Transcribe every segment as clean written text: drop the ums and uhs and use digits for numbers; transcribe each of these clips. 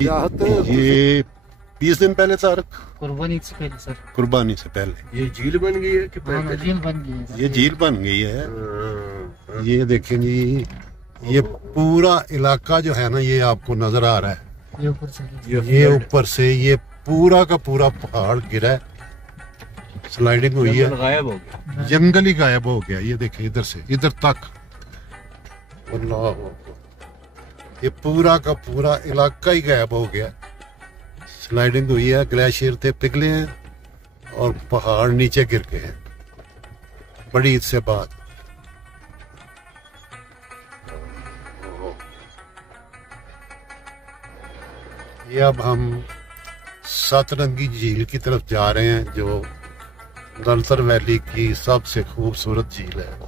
ये 20 दिन पहले सर, कुर्बानी से पहले सर। कुर्बानी से पहले ये झील बन गई है कि हाँ, झील बन गई है। ये झील बन गई है। ये देखें जी, ये पूरा इलाका जो है ना, ये आपको नजर आ रहा है। ये ऊपर से ऊपर से ये पूरा का पूरा पहाड़ गिरा है, स्लाइडिंग हुई है, गायब हो गया, जंगल ही गायब हो गया। ये देखें इधर से इधर तक, ये पूरा का पूरा इलाका ही गायब हो गया। स्लाइडिंग हुई है, ग्लेशियर थे पिघले हैं और पहाड़ नीचे गिर गए हैं बड़ी ईद से बाद। ये अब हम सतरंगी झील की तरफ जा रहे हैं, जो नलतर वैली की सबसे खूबसूरत झील है,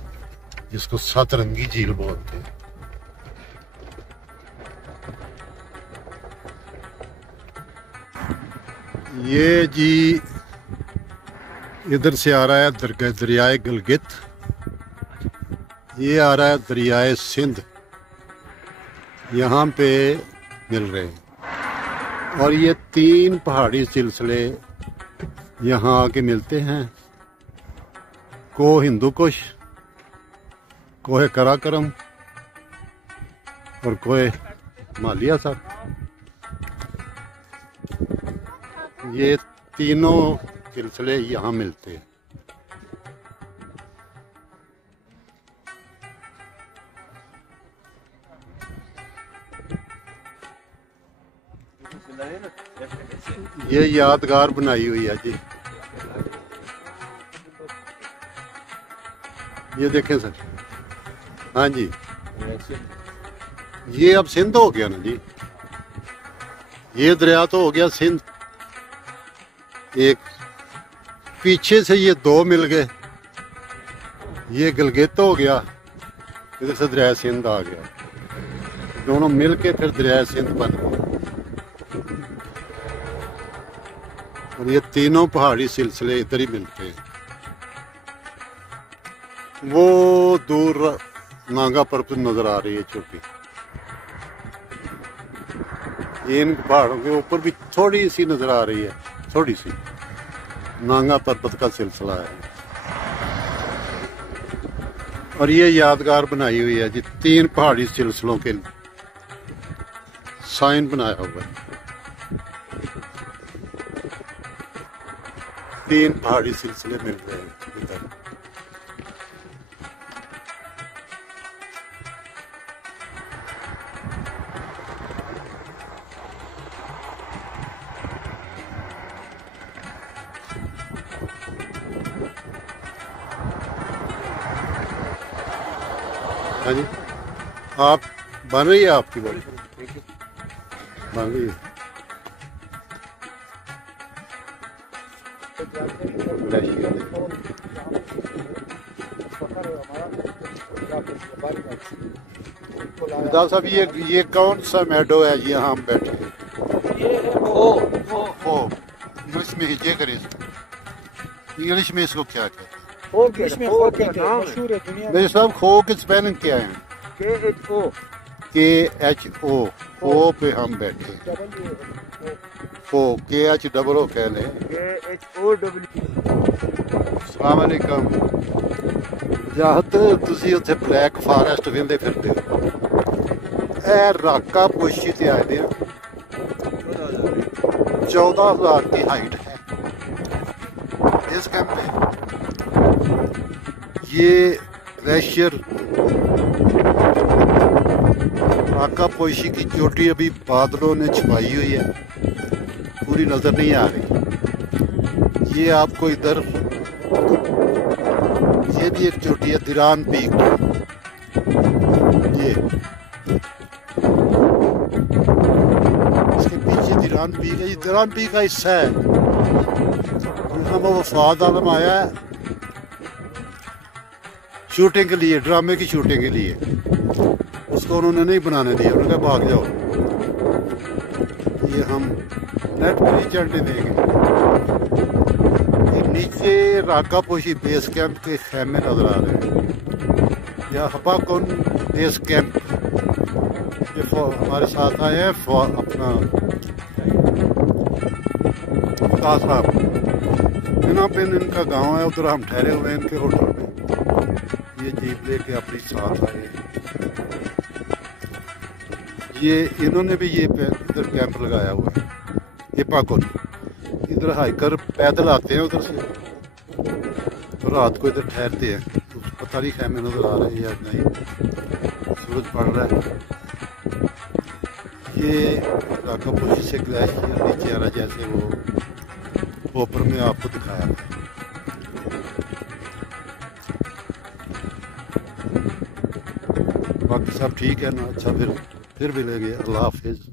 जिसको सतरंगी झील बोलते हैं। ये जी इधर से आ रहा है दरियाए गिलगित, ये आ रहा है दरियाए सिंध, यहाँ पे मिल रहे हैं। और ये 3 पहाड़ी सिलसिले यहाँ आके मिलते हैं, कोह हिंदू कुश, कोह कराकरम और कोह मालिया साहब। ये तीनों सिलसिले यहाँ मिलते हैं। ये यादगार बनाई हुई है जी, ये देखें सर। हाँ जी, ये अब सिंध हो गया ना जी, ये दरिया तो हो गया सिंध। एक पीछे से ये 2 मिल गए, ये गिलगित हो गया, इधर से दरिया सिंध आ गया, दोनों मिल के फिर दरिया सिंध बन गए। और ये तीनों पहाड़ी सिलसिले इधर ही मिलते हैं। वो दूर नागा पर्वत नजर आ रही है छोटी, ये इन पहाड़ों के ऊपर भी थोड़ी सी नजर आ रही है, थोड़ी सी नागा पर्वत का सिलसिला है। और ये यादगार बनाई हुई है जी, 3 पहाड़ी सिलसिलों के साइन बनाया हुआ है। 3 पहाड़ी सिलसिले मिल रहे हैं इधर। हाँ जी, आप बन रही है आपकी बॉडी, बन रही है। साहब ये कौन सा मेडो है, ये हम बैठे हैं? ये है इंग्लिश में ये करें, इंग्लिश में इसको क्या कहते हैं? मेरे साहब खो के स्पेलिंग क्या है? KHO, खो पे हम बैठे, खो KHO कह लें। अस्सलाम वालेकुम। जाहत तुसी उत्थे ब्लैक फॉरेस्ट वेंदे फिरदे हो, ए राका पोशी ते आए दे 14,000 की हाइट है इस कैंप पे। ये ग्लेशियर राका पोशी की चोटी अभी बादलों ने छुपाई हुई है, पूरी नजर नहीं आ रही। ये आपको इधर ये भी एक चोटी है, दिरान पीक। ये इसके पीछे दिरान पीक है, ये दिरान पीक का हिस्सा है। यहाँ वो वफाद आलम आया है शूटिंग के लिए, ड्रामे की शूटिंग के लिए, उसको उन्होंने नहीं बनाने दिया, उन्होंने कहा भाग जाओ। ये हम नेट पर नहीं चढ़ने देंगे। नीचे राका पोशी बेस कैंप के खेमे नजर आ रहे हैं, या हपाकुन बेस कैंप, ये हमारे साथ आए हैं अपना खुदा साहब, बिना बिन इनका गांव है, उधर हम ठहरे हुए हैं इनके होटल में। ये जीप लेके अपनी साथ आए। ये इन्होंने भी ये इधर कैंप लगाया हुआ है। ये पाकोन इधर हाइकर पैदल आते हैं उधर से, तो रात को इधर ठहरते हैं। तो पता नहीं खैमे नजर आ रहे हैं या नहीं, सूरज पड़ रहा है। ये इलाका पुलिस से ग्लेशियर नीचे आ रहा है, जैसे वो ऊपर में आपको दिखाया था। बाकी सब ठीक है ना। अच्छा, फिर मिलेंगे। अल्लाह हाफिज।